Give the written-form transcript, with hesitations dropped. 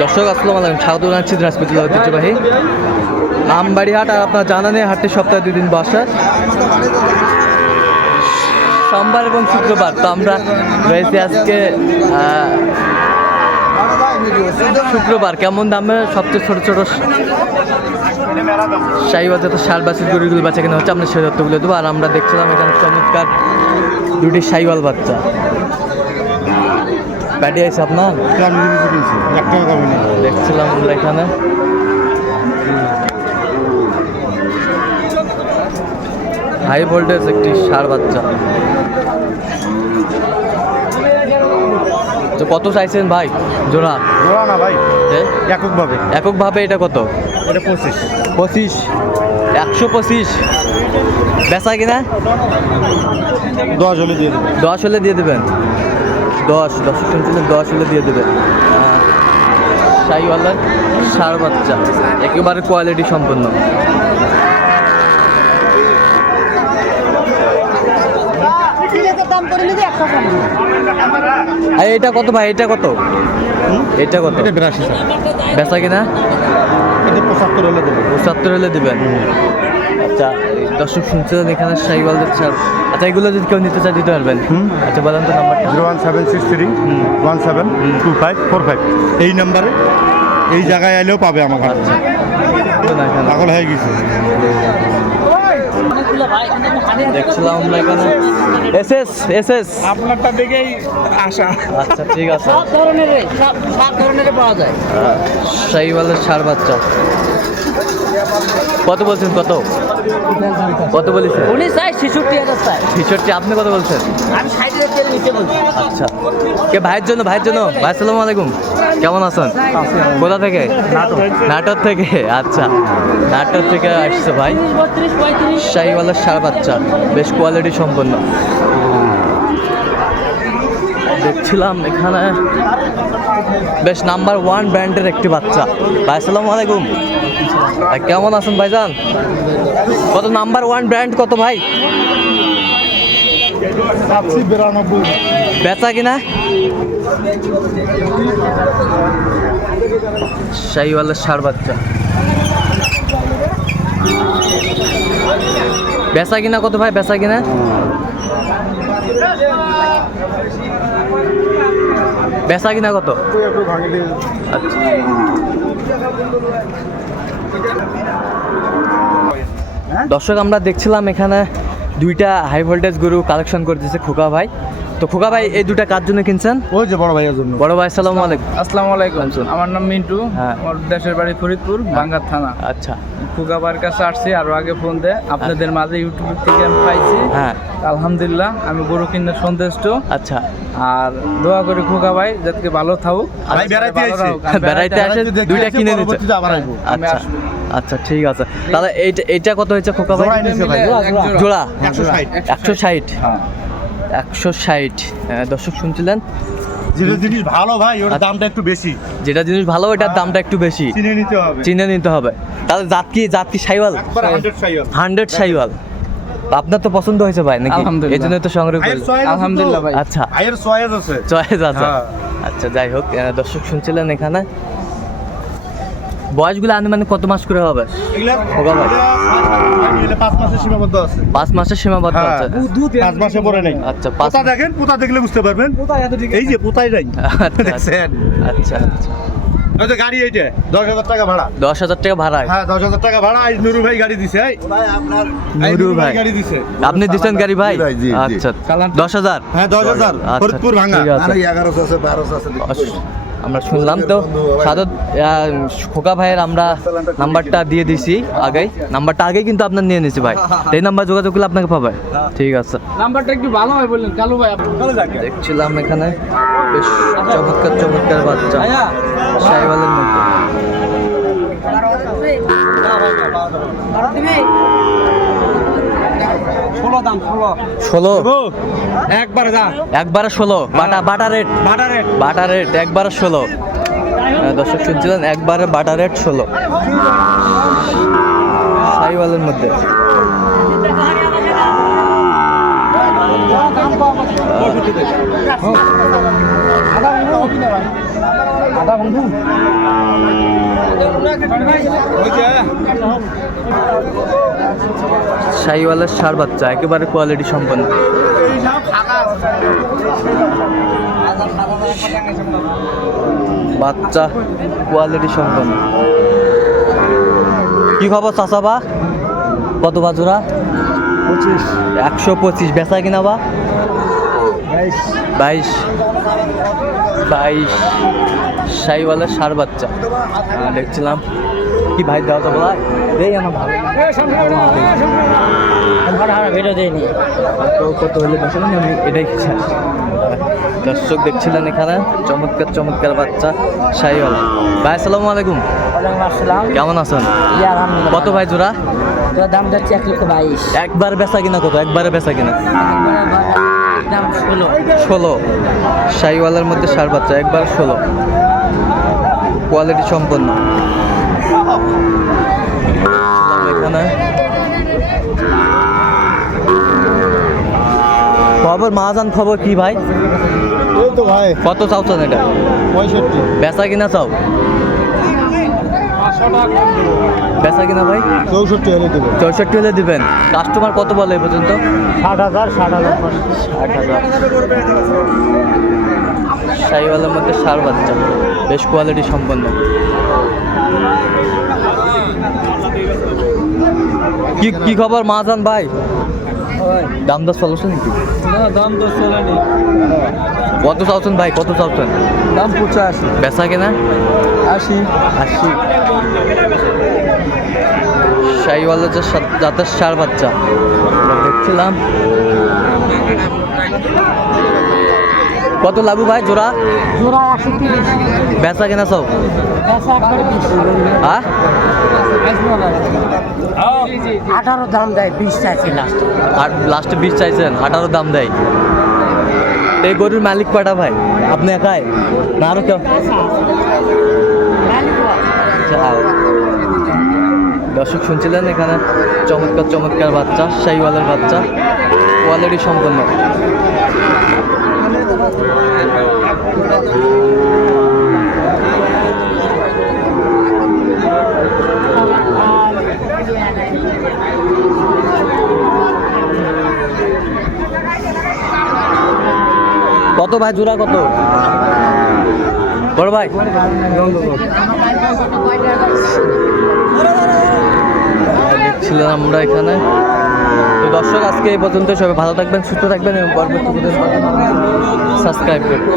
দর্শক আসসালামু আলাইকুম, স্বাগত জানাচ্ছি দিনাজপুর জেলার ঐতিহ্যবাহী আমবাড়ি হাট। আর আপনারা জানেন এই হাটটি সপ্তাহে 2 দিন বসে, সোমবার এবং শুক্রবার। তো আমরা রয়েছি আজকে শুক্রবার। কেমন দামে সবচেয়ে ছোট ছোট শাহিওয়াল জাতের ষাঁড় বাছুর গরুগুলো বাচ্চা কেনা হচ্ছে, আমরা সেই তথ্যগুলো দেবো। আর আমরা দেখছিলাম এখানে চমৎকার দুটি শাহিওয়াল বাচ্চা ব্যাটি আছে আপনার, দেখছিলাম আমরা এখানে। হাই ভোল্টেজ একটি ষাঁড় বাচ্চা। তো কত চাইছেন ভাই জোড়া? জোড়া না ভাই, এককভাবে। এককভাবে এটা কত? এটা 25। 125 বেচা কিনা 10 হলে দিয়ে দেবেন। 10 হলে দিয়ে দেবেন। 10 শুনছিলেন, 10 হলে দিয়ে দেবেন। শাহিওয়ালের ষাঁড় বাচ্চা, একেবারে কোয়ালিটি সম্পন্ন। আর এটা কত ভাই? এটা কত? এটা কত? এটা 82। বেচা কিনা এটা 75 হলে দেবেন। 75 হলে দেবেন। আচ্ছা, দর্শক শুনছিলেন এখানে শাহিওয়াল দেখছে। আচ্ছা, এগুলো যদি কেউ নিতে চায় দিতে পারবেন? আচ্ছা, বলেন তো নাম্বারটা। 01763 172545। এই নাম্বারে এই জায়গায় এলেও পাবে আমার কাছে। আচ্ছা, পাগল হয়ে গেছে। দেখছিলাম আমরা এখানে এসএস আপনারটা দেখেই আশা। আচ্ছা, ঠিক আছে। সব ধরনের পাওয়া যায়। শাহিওয়ালের ষাঁড় বাচ্চা কত বলছেন? কত বলেছেন? উনি চাই 66,000 চাই। 66। আপনি কত বলছেন? আমি 60,000 তেল নিতে বলছি। আচ্ছা, কে ভাইয়ের জন্য? ভাই আসসালামু আলাইকুম, কেমন আছেন? কোথা থেকে? নাটোর থেকে। আচ্ছা, নাটোর থেকে আসছে ভাই। 32, 35। শাহিওয়ালের ষাঁড় বাচ্চা বেশ কোয়ালিটি সম্পন্ন। দেখছিলাম এখানে বেশ নাম্বার 1 ব্র্যান্ডের একটি বাচ্চা। ভাই আসসালামু আলাইকুম, কেমন আছেন ভাইজান? কত নাম্বার 1 ব্র্যান্ড কত ভাই? 92। বেচা কিনা শাহিওয়ালের ষাঁড় বাচ্চা বেচা কিনা কত ভাই? বেচা কিনা বেচা কিনা কত? আচ্ছা, দর্শক আমরা দেখছিলাম এখানে 2টা হাই ভোল্টেজ গরু কালেকশন করতেছে খোকা ভাই। তো খোকা ভাই, এই 2টা কার জন্য কিনছেন? ওই যে বড় ভাইয়ের জন্য। বড় ভাই আসসালামু আলাইকুম। আসসালামু আলাইকুম। আমার নাম মিন্টু। হ্যাঁ। আমার দেশের বাড়ি ফরিদপুর, বাঙ্গার থানা। আচ্ছা, খুগাবার কাছে আসছি আরো আগে ফোন দেয় আপনাদের মাঝে ইউটিউব থেকে আমি পাইছি। হ্যাঁ, আলহামদুলিল্লাহ আমি গরু কিনে সন্তুষ্ট। আচ্ছা। আর দোয়া করি খুগা ভাই যাতে ভালো থাকুক। ভাই বেড়াইতে ভালো আইছে। থাকুক। আমি বেড়াইতে আসে 2টা কিনে নিচ্ছে। পরবর্তীতে আবার আসবো। আমি আচ্ছা, আসবো। আচ্ছা, ঠিক আছে। তাহলে এইটা কত হয়েছে খোকা ভাই? জোড়াই নিছে ভাই। মিলে এক জোড়া 160। 160। হ্যাঁ। 160। দর্শক শুনছিলেন, যেটা জিনিস ভালো ভাই ওর দামটা একটু বেশি। যেটা জিনিস ভালো ওইটার দামটা একটু বেশি চিনে নিতে হবে। চিনে নিতে হবে। তাহলে জাত কি শাহিওয়াল? একবারে 100 শাহিওয়াল। 100 শাহিওয়াল। আপনার তো পছন্দ হয়েছে ভাই নাকি? আলহামদুলিল্লাহ। এই জন্য তো সংগ্রহ ভাইয়ের করি। চয়েস আছে তো? আলহামদুলিল্লাহ ভাই। আচ্ছা, ভাইয়ের চয়েস আছে। চয়েস আছে। হ্যাঁ। আচ্ছা, যাই হোক, দর্শক শুনছিলেন এখানে বয়সগুলো আনুমানিক কত মাস করে হবে? এগুলা খোকা ভাই। 5 মাসের সীমাবদ্ধ আছে। 5 মাসের সীমাবদ্ধ হ্যাঁ, আছে। 5 মাসে পরে নাই। আচ্ছা, 5 পোতা দেখেন, পোতা দেখলে বুঝতে পারবেন। এই যে পোতাই নাই। আচ্ছা, দেখছেন? আচ্ছা, আচ্ছা। ওই যে গাড়ি এইটা 10,000 টাকা ভাড়া। 10,000 টাকা ভাড়ায়? হ্যাঁ, 10,000 টাকা ভাড়া। আজ নুরু ভাই গাড়ি দিছে। এই নুরু ভাই গাড়ি দিছে। আপনি দিচ্ছেন গাড়ি ভাই? জি ভাই, জি, জি। আচ্ছা, 10,000। হ্যাঁ, 10,000 আচ্ছা, ফরিদপুর ভাঙা। ঠিক আছে। 1100 আছে, 1200 আছে। আমরা শুনলাম তো সাদত খোকা ভাইয়ের আমরা নাম্বারটা দিয়ে দিছি আগেই। নাম্বারটা আগেই কিন্তু আপনার নিয়ে নিয়েছি ভাই। এই নাম্বার যোগাযোগ করলে আপনাকে পাবে। ঠিক আছে। নাম্বারটা একটু ভালো হয় বললেন কালু ভাই। দেখছিলাম এখানে বেশ চমৎকার বাচ্চা শাহিওয়ালের মধ্যে। ষোলো একবারে 16। বাটা রেট একবারে 16। দর্শক শুনছিলেন, একবারে বাটা রেট 16 শাহিওয়ালের মধ্যে। শাহিওয়ালের ষাঁড় বাচ্চা একেবারে কোয়ালিটি সম্পন্ন। বাচ্চা কোয়ালিটি সম্পন্ন। কি খবর চাচা? কত বাজুরা? 125। বেচা কিনা বা 22। শাহিওয়ালের ষাঁড় বাচ্চা দেখছিলাম। কি ভাই দাও তো বলা দেই আমার ভালো ভিডিও দেয়নি। কত হলে বসলাম আমি এটাই চাই। দর্শক দেখছিলেন এখানে চমৎকার চমৎকার বাচ্চা শাহিওয়াল। ভাই আসসালামু আলাইকুম, আসসালাম। কেমন আছেন? আলহামদুলিল্লাহ। কত ভাই জোড়া? তোর দাম যাচ্ছে 1,22,000। একবার বেচা কিনা কত? একবারে বেচা কিনা দাম 16। শাহিওয়ালের মধ্যে ষাঁড় বাচ্চা একবার 16, কোয়ালিটি সম্পন্ন। এখানে খবর মাহাজান খবর কি ভাই? এই তো ভাই কত চাওছেন এটা? 65। বেচা কিনা চাও? বেচা কিনা ভাই 64 হলে দেবে। 64 হলে দিবেন। কাস্টমার কত বলে এই পর্যন্ত? 60,000 60,000। শাহিওয়ালের মধ্যে ষাঁড় বাচ্চা বেশ কোয়ালিটি সম্পন্ন। কি কি খবর মাহাজান ভাই? দাম দর চলছে নাকি? দাম তো চলেনি। কত চাওছেন ভাই? কত চাওছেন? দাম 85। বেচা কিনা 80। 80। শাহিওয়ালের যে জাতের ষাঁড় বাচ্চা আমরা দেখছিলাম। কত লাগু ভাই জোড়া? জোড়া 130। বেচা কিনা চাও? বেচা একবারে 20। হ্যাঁ 18 দাম দেয়, 20 চাইছে লাস্ট। আর লাস্টে 20 চাইছেন, 18 দাম দেয়। এই গরুর মালিক কয়টা ভাই? আপনি একাই না আরো কেউ? দর্শক শুনছিলেন এখানে চমৎকার চমৎকার বাচ্চা শাহিওয়ালের বাচ্চা কোয়ালিটি সম্পন্ন। কত ভাই জোড়া কত? বড় ভাই দেখছিলাম আমরা এখানে। তো দর্শক আজকে এই পর্যন্ত, সবাই ভালো থাকবেন, সুস্থ থাকবেন এবং পরবর্তী সাবস্ক্রাইব করবেন।